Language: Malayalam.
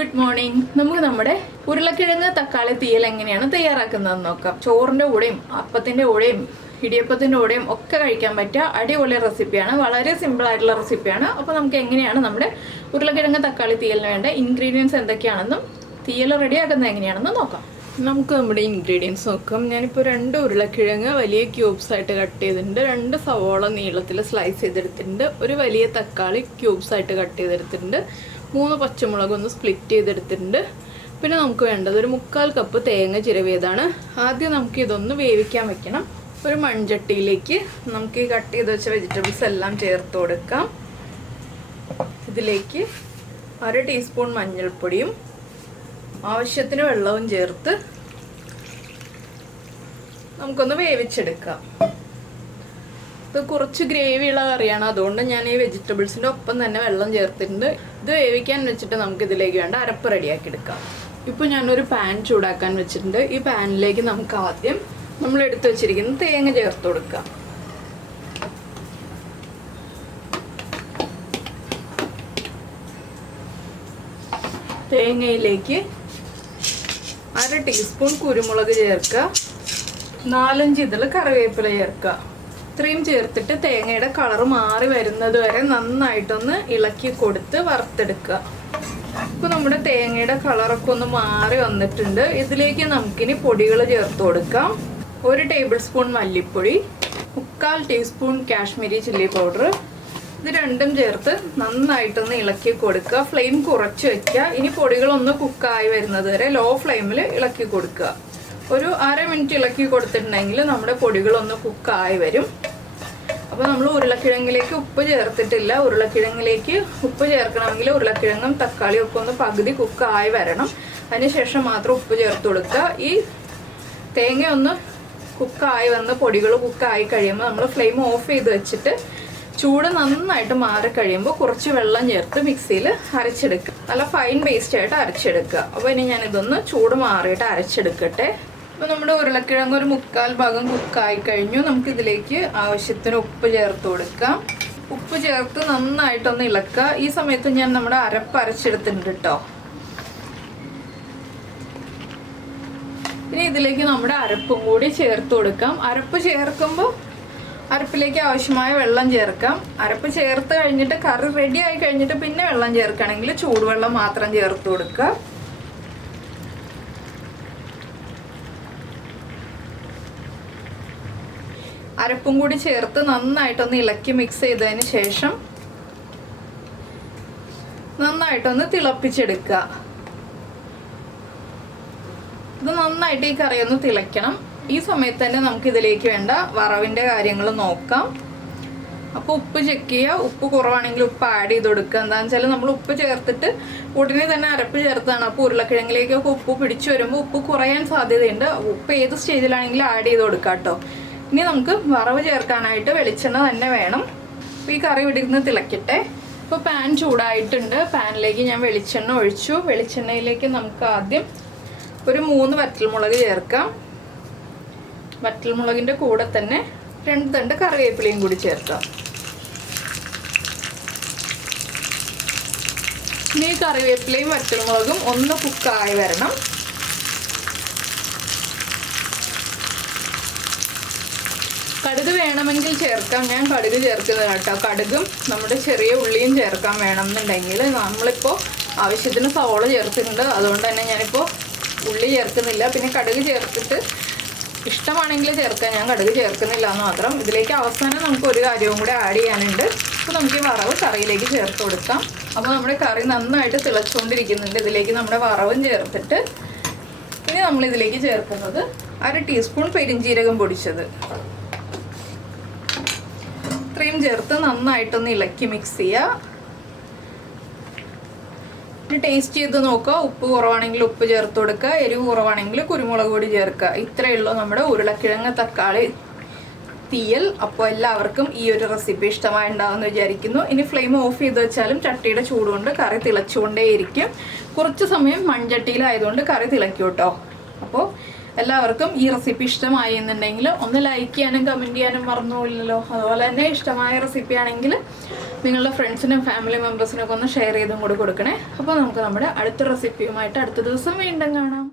Good morning. നമുക്ക് നമ്മുടെ ഉരുളക്കിഴങ്ങ് തക്കാളി തീയൽ എങ്ങനെയാണ് തയ്യാറാക്കുന്നതെന്ന് നോക്കാം. ചോറിൻ്റെ കൂടെയും അപ്പത്തിൻ്റെ കൂടെയും ഇടിയപ്പത്തിൻ്റെ കൂടെയും ഒക്കെ കഴിക്കാൻ പറ്റിയ അടിപൊളി റെസിപ്പിയാണ്. വളരെ സിമ്പിൾ ആയിട്ടുള്ള റെസിപ്പിയാണ്. അപ്പോൾ നമുക്ക് എങ്ങനെയാണ് നമ്മുടെ ഉരുളക്കിഴങ്ങ് തക്കാളി തീയലിന് വേണ്ട ഇൻഗ്രീഡിയൻസ് എന്തൊക്കെയാണെന്നും തീയൽ റെഡിയാക്കുന്നത് എങ്ങനെയാണെന്നും നോക്കാം. നമുക്ക് നമ്മുടെ ഇൻഗ്രീഡിയൻസ് നോക്കാം. ഞാനിപ്പോൾ 2 ഉരുളക്കിഴങ്ങ് വലിയ ക്യൂബ്സ് ആയിട്ട് കട്ട് ചെയ്തിട്ടുണ്ട്, 2 സവോള നീളത്തിൽ സ്ലൈസ് ചെയ്തെടുത്തിട്ടുണ്ട്, ഒരു വലിയ തക്കാളി ക്യൂബ്സ് ആയിട്ട് കട്ട് ചെയ്തെടുത്തിട്ടുണ്ട്, 3 പച്ചമുളക് ഒന്ന് സ്പ്ലിറ്റ് ചെയ്തെടുത്തിട്ടുണ്ട്. പിന്നെ നമുക്ക് വേണ്ടത് ഒരു 3/4 കപ്പ് തേങ്ങ ചിരവിയതാണ്. ആദ്യം നമുക്ക് ഇതൊന്ന് വേവിക്കാൻ വെക്കണം. ഒരു മൺചട്ടിയിലേക്ക് നമുക്ക് ഈ കട്ട് ചെയ്ത് വെച്ച വെജിറ്റബിൾസ് എല്ലാം ചേർത്ത് കൊടുക്കാം. ഇതിലേക്ക് 1/2 ടീസ്പൂൺ മഞ്ഞൾപ്പൊടിയും ആവശ്യത്തിന് വെള്ളവും ചേർത്ത് നമുക്കൊന്ന് വേവിച്ചെടുക്കാം. ഇത് കുറച്ച് ഗ്രേവിയുള്ള കറിയാണ്, അതുകൊണ്ട് ഞാൻ ഈ വെജിറ്റബിൾസിൻ്റെ ഒപ്പം തന്നെ വെള്ളം ചേർത്തിട്ടുണ്ട്. ഇത് വേവിക്കാൻ വെച്ചിട്ട് നമുക്ക് ഇതിലേക്ക് വേണ്ട അരപ്പ് റെഡിയാക്കി എടുക്കാം. ഇപ്പോൾ ഞാനൊരു പാൻ ചൂടാക്കാൻ വെച്ചിട്ടുണ്ട്. ഈ പാനിലേക്ക് നമുക്ക് ആദ്യം നമ്മൾ എടുത്തു വെച്ചിരിക്കുന്ന തേങ്ങ ചേർത്ത് കൊടുക്കാം. തേങ്ങയിലേക്ക് 1/2 ടീസ്പൂൺ കുരുമുളക് ചേർക്കുക, 4-5 ഇതൾ കറിവേപ്പില ചേർക്കുക. ഇത്രയും ചേർത്തിട്ട് തേങ്ങയുടെ കളർ മാറി വരുന്നത് വരെ നന്നായിട്ടൊന്ന് ഇളക്കി കൊടുത്ത് വറുത്തെടുക്കുക. ഇപ്പോൾ നമ്മുടെ തേങ്ങയുടെ കളറൊക്കെ ഒന്ന് മാറി വന്നിട്ടുണ്ട്. ഇതിലേക്ക് നമുക്കിനി പൊടികൾ ചേർത്ത് കൊടുക്കാം. 1 ടേബിൾ സ്പൂൺ മല്ലിപ്പൊടി, 3/4 ടീസ്പൂൺ കാശ്മീരി ചില്ലി പൗഡർ. ഇത് രണ്ടും ചേർത്ത് നന്നായിട്ടൊന്ന് ഇളക്കി കൊടുക്കുക. ഫ്ലെയിം കുറച്ച് വെക്കുക. ഇനി പൊടികളൊന്ന് കുക്കായി വരുന്നത് വരെ ലോ ഫ്ലെയിമിൽ ഇളക്കി കൊടുക്കുക. ഒരു 1/2 മിനിറ്റ് ഇളക്കി കൊടുത്തിട്ടുണ്ടെങ്കിൽ നമ്മുടെ പൊടികളൊന്ന് കുക്കായി വരും. അപ്പോൾ നമ്മൾ ഉരുളക്കിഴങ്ങിലേക്ക് ഉപ്പ് ചേർത്തിട്ടില്ല. ഉരുളക്കിഴങ്ങിലേക്ക് ഉപ്പ് ചേർക്കണമെങ്കിൽ ഉരുളക്കിഴങ്ങും തക്കാളിയും ഒക്കെ ഒന്ന് പകുതി കുക്കായി വരണം. അതിനുശേഷം മാത്രം ഉപ്പ് ചേർത്ത് കൊടുക്കുക. ഈ തേങ്ങ ഒന്ന് കുക്കായി വന്ന് പൊടികൾ കുക്കായി കഴിയുമ്പോൾ നമ്മൾ ഫ്ലെയിം ഓഫ് ചെയ്ത് വെച്ചിട്ട് ചൂട് നന്നായിട്ട് മാറി കഴിയുമ്പോൾ കുറച്ച് വെള്ളം ചേർത്ത് മിക്സിയിൽ അരച്ചെടുക്കുക. നല്ല ഫൈൻ പേസ്റ്റ് ആയിട്ട് അരച്ചെടുക്കുക. അപ്പോൾ ഇനി ഞാനിതൊന്ന് ചൂട് മാറിയിട്ട് അരച്ചെടുക്കട്ടെ. അപ്പോൾ നമ്മുടെ ഉരുളക്കിഴങ്ങ് ഒരു 3/4 ഭാഗം കുക്കായി കഴിഞ്ഞു. നമുക്കിതിലേക്ക് ആവശ്യത്തിന് ഉപ്പ് ചേർത്ത് കൊടുക്കാം. ഉപ്പ് ചേർത്ത് നന്നായിട്ടൊന്ന് ഇളക്കുക. ഈ സമയത്ത് ഞാൻ നമ്മുടെ അരപ്പ് അരച്ചെടുത്തിട്ടുണ്ട് കേട്ടോ. ഇനി ഇതിലേക്ക് നമ്മുടെ അരപ്പും കൂടി ചേർത്ത് കൊടുക്കാം. അരപ്പ് ചേർക്കുമ്പോൾ അരപ്പിലേക്ക് ആവശ്യമായ വെള്ളം ചേർക്കാം. അരപ്പ് ചേർത്ത് കഴിഞ്ഞിട്ട് കറി റെഡി ആയി കഴിഞ്ഞിട്ട് പിന്നെ വെള്ളം ചേർക്കുകയാണെങ്കിൽ ചൂടുവെള്ളം മാത്രം ചേർത്ത് കൊടുക്കുക. അരപ്പും കൂടി ചേർത്ത് നന്നായിട്ടൊന്ന് ഇളക്കി മിക്സ് ചെയ്തതിന് ശേഷം നന്നായിട്ടൊന്ന് തിളപ്പിച്ചെടുക്കുക. ഇത് നന്നായിട്ട് ഈ കറി ഒന്ന് തിളയ്ക്കണം. ഈ സമയത്ത് തന്നെ നമുക്ക് ഇതിലേക്ക് വേണ്ട വറവിൻ്റെ കാര്യങ്ങൾ നോക്കാം. അപ്പോൾ ഉപ്പ് ചെക്ക് ചെയ്യുക. ഉപ്പ് കുറവാണെങ്കിൽ ഉപ്പ് ആഡ് ചെയ്ത് കൊടുക്കുക. എന്താണെന്ന് വെച്ചാൽ നമ്മൾ ഉപ്പ് ചേർത്തിട്ട് ഉടനെ തന്നെ അരപ്പ് ചേർത്താണ്. അപ്പോൾ ഉരുളക്കിഴങ്ങിലേക്കൊക്കെ ഉപ്പ് പിടിച്ചു വരുമ്പോൾ ഉപ്പ് കുറയാൻ സാധ്യതയുണ്ട്. ഉപ്പ് ഏത് സ്റ്റേജിലാണെങ്കിലും ആഡ് ചെയ്ത് കൊടുക്കാം കേട്ടോ. ഇനി നമുക്ക് വറവ് ചേർക്കാനായിട്ട് വെളിച്ചെണ്ണ തന്നെ വേണം. അപ്പോൾ ഈ കറി ഇവിടെ ഇരുന്ന് തിളയ്ക്കട്ടെ. ഇപ്പോൾ പാൻ ചൂടായിട്ടുണ്ട്. പാനിലേക്ക് ഞാൻ വെളിച്ചെണ്ണ ഒഴിച്ചു. വെളിച്ചെണ്ണയിലേക്ക് നമുക്ക് ആദ്യം ഒരു 3 വറ്റൽമുളക് ചേർക്കാം. വറ്റൽമുളകിൻ്റെ കൂടെ തന്നെ 2 തണ്ട് കറിവേപ്പിലയും കൂടി ചേർക്കാം. ഇനി കറിവേപ്പിലയും വറ്റൽമുളകും ഒന്ന് കുക്കായി വരണം. കടുക് വേണമെങ്കിൽ ചേർക്കാം. ഞാൻ കടുക് ചേർക്കുന്നത് കേട്ടോ. കടുകും നമ്മുടെ ചെറിയ ഉള്ളിയും ചേർക്കാൻ വേണമെന്നുണ്ടെങ്കിൽ നമ്മളിപ്പോൾ ആവശ്യത്തിന് സവോള ചേർത്തിട്ടുണ്ട്. അതുകൊണ്ട് തന്നെ ഞാനിപ്പോൾ ഉള്ളി ചേർക്കുന്നില്ല. പിന്നെ കടുക് ചേർത്തിട്ട് ഇഷ്ടമാണെങ്കിൽ ചേർക്കാം. ഞാൻ കടുക് ചേർക്കുന്നില്ല എന്ന് മാത്രം. ഇതിലേക്ക് അവസാനം നമുക്ക് ഒരു കാര്യവും കൂടെ ആഡ് ചെയ്യാനുണ്ട്. അപ്പോൾ നമുക്ക് ഈ വറവ് കറിയിലേക്ക് ചേർത്ത് കൊടുക്കാം. അപ്പോൾ നമ്മുടെ കറി നന്നായിട്ട് തിളച്ചുകൊണ്ടിരിക്കുന്നുണ്ട്. ഇതിലേക്ക് നമ്മുടെ വറവും ചേർത്തിട്ട് ഇനി നമ്മളിതിലേക്ക് ചേർക്കുന്നത് 1/2 ടീസ്പൂൺ പെരിഞ്ജീരകം പൊടിച്ചത്. ഇത്രയും ചേർത്ത് നന്നായിട്ടൊന്ന് ഇളക്കി മിക്സ് ചെയ്യുക. ടേസ്റ്റ് ചെയ്ത് നോക്കുക. ഉപ്പ് കുറവാണെങ്കിൽ ഉപ്പ് ചേർത്ത് കൊടുക്കുക. എരിവ് കുറവാണെങ്കിൽ കുരുമുളക് പൊടി ചേർക്കുക. ഇത്രയേ ഉള്ളൂ നമ്മുടെ ഉരുളക്കിഴങ്ങ് തക്കാളി തീയൽ. അപ്പോൾ എല്ലാവർക്കും ഈ ഒരു റെസിപ്പി ഇഷ്ടമായിട്ടുണ്ടാവുമെന്ന് വിചാരിക്കുന്നു. ഇനി ഫ്ലെയിം ഓഫ് ചെയ്ത് വെച്ചാലും ചട്ടിയുടെ ചൂടുകൊണ്ട് കറി തിളച്ചുകൊണ്ടേയിരിക്കും. കുറച്ച് സമയം മൺചട്ടിയിലായതുകൊണ്ട് കറി തിളയ്ക്കും കേട്ടോ. അപ്പോൾ എല്ലാവർക്കും ഈ റെസിപ്പി ഇഷ്ടമായി എന്നുണ്ടെങ്കിൽ ഒന്ന് ലൈക്ക് ചെയ്യാനും കമൻറ്റ് ചെയ്യാനും മറന്നുപോയില്ലല്ലോ. അതുപോലെ തന്നെ ഇഷ്ടമായ റെസിപ്പി ആണെങ്കിൽ നിങ്ങളുടെ ഫ്രണ്ട്സിനും ഫാമിലി മെമ്പേഴ്സിനൊക്കെ ഒന്ന് ഷെയർ ചെയ്തും കൂടി കൊടുക്കണേ. അപ്പോൾ നമുക്ക് നമ്മുടെ അടുത്ത റെസിപ്പിയുമായിട്ട് അടുത്ത ദിവസം വീണ്ടും കാണാം.